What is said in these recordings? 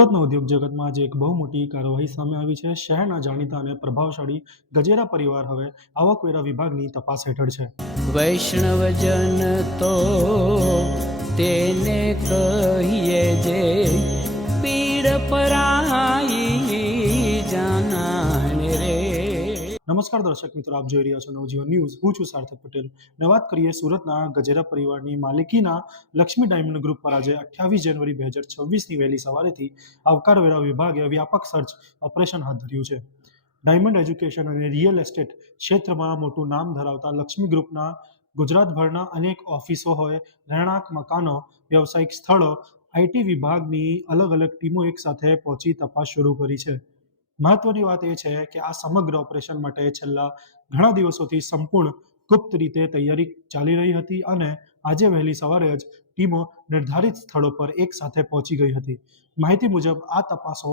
સુરતના ઉદ્યોગ જગતમાં આજે એક બહુ મોટી કાર્યવાહી સામે આવી છે. શહેરના જાણીતા અને પ્રભાવશાળી ગજેરા પરિવાર હવે આવકવેરા વિભાગની તપાસ હેઠળ છે. વૈષ્ણવજન તો તેને કહીએ જે નમસ્કાર દર્શક મિત્રો, આપ જોઈ રહ્યા છો નવજીવન ન્યૂઝ. હું છું સાર્થક પટેલ. ને વાત કરીએ સુરતના ગજેરા પરિવારની માલિકીના લક્ષ્મી ડાયમંડ ગ્રુપ પર. આજે અઠ્યાવીસ જાન્યુઆરી બે હજાર છવ્વીસની વહેલી સવારેથી આવકારવેરા વિભાગે વ્યાપક સર્ચ ઓપરેશન હાથ ધર્યું છે. ડાયમંડ એજ્યુકેશન અને રિયલ એસ્ટેટ ક્ષેત્રમાં મોટું નામ ધરાવતા લક્ષ્મી ગ્રુપના ગુજરાતભરના અનેક ઓફિસો હોય, રહેણાંક મકાનો, વ્યવસાયિક સ્થળો આઈટી વિભાગની અલગ અલગ ટીમો એકસાથે પહોંચી તપાસ શરૂ કરી છે. મહત્વની વાત એ છે કે આ સમગ્ર ઓપરેશન માટે છેલ્લા ઘણા દિવસોથી સંપૂર્ણ ગુપ્ત રીતે તૈયારી ચાલી રહી હતી અને આજે વહેલી સવારે જ ટીમો નિર્ધારિત સ્થળો પર એક સાથે પહોંચી ગઈ હતી. માહિતી મુજબ, આ તપાસો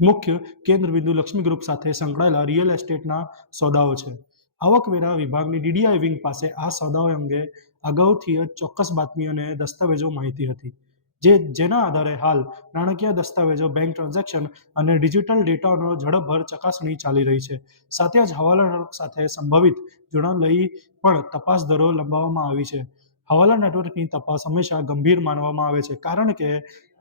મુખ્ય કેન્દ્રબિંદુ લક્ષ્મી ગ્રુપ સાથે સંકળાયેલા રિયલ એસ્ટેટના સોદાઓ છે. આવકવેરા વિભાગની ડીડીઆઈ વિંગ પાસે આ સોદાઓ અંગે અગાઉથી જ ચોક્કસ બાતમીઓ અને દસ્તાવેજો માહિતી હતી. જે જેના આધારે હાલ નાણાકીય દસ્તાવેજો બેંક ટ્રાન્ઝેક્શન અને ડિજિટલ ડેટાનો ઝડપભર ચકાસણી ચાલી રહી છે. સાથે જ હવાલા સાથે સંભવિત જોડાણ લઈ પણ તપાસ દરો લંબાવવામાં આવી છે. હવાલા નેટવર્કની તપાસ હંમેશા ગંભીર માનવામાં આવે છે, કારણ કે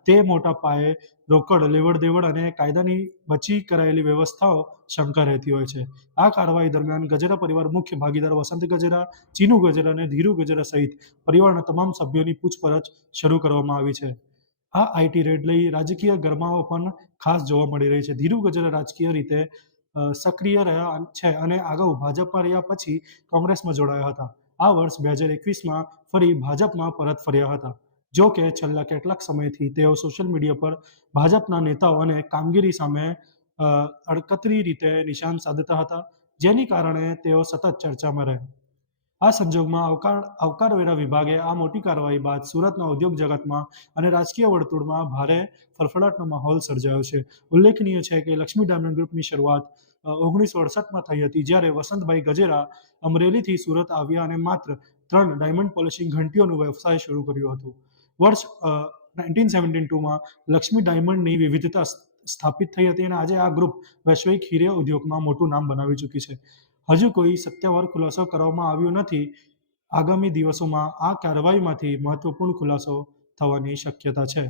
તે મોટા પાયે રોકડ લેવડ દેવડ અને કાયદાની બચી કરાયેલી વ્યવસ્થાઓ શંકા રહેતી હોય છે. આ કાર્યવાહી દરમિયાન ગજેરા પરિવાર મુખ્ય ભાગીદાર વસંત ગજેરા, ચીનુ ગજેરા અને ધીરુ ગજેરા સહિત પરિવારના તમામ સભ્યોની પૂછપરછ શરૂ કરવામાં આવી છે. આ આઈટી રેડ લઈ રાજકીય ગરમાવો પણ ખાસ જોવા મળી રહી છે. ધીરુ ગજેરા રાજકીય રીતે સક્રિય રહ્યા છે અને અગાઉ ભાજપમાં રહ્યા પછી કોંગ્રેસમાં જોડાયા હતા. આ વર્ષ બે હજાર એકવીસમાં ફરી ભાજપમાં પરત ફર્યા હતા. જો કે છેલ્લા કેટલાક સમયથી તેઓ સોશિયલ મીડિયા પર ભાજપના નેતાઓ અને કામગીરી સામે અડકતરી રીતે નિશાન સાધતા હતા, જેની કારણે તેઓ સતત ચર્ચામાં રહ્યા આ સંજોગમાં આવકાર, આવકારવેરા વિભાગે આ મોટી કાર્યવાહી બાદ સુરતના ઉદ્યોગ જગતમાં અને રાજકીય વર્તુળમાં ભારે ફરફડાટનો માહોલ સર્જાયો છે. ઉલ્લેખનીય છે કે લક્ષ્મી ડાયમંડ ગ્રુપની શરૂઆત ઓગણીસો અડસઠમાં થઈ હતી, જ્યારે વસંતભાઈ ગજેરા અમરેલીથી સુરત આવ્યા અને માત્ર ત્રણ ડાયમંડ પોલિશિંગ ઘંટીઓનો વ્યવસાય શરૂ કર્યો હતો. વર્ષ નાઇન્ટીન સેવન્ટીન ટુમાં લક્ષ્મી ડાયમંડની વિવિધતા સ્થાપિત થઈ હતી અને આજે આ ગ્રુપ વૈશ્વિક હીરે ઉદ્યોગમાં મોટું નામ બનાવી ચૂકી છે. હજુ કોઈ સત્યવાર ખુલાસો કરવામાં આવ્યો નથી. આગામી દિવસોમાં આ કાર્યવાહીમાંથી મહત્વપૂર્ણ ખુલાસો થવાની શક્યતા છે.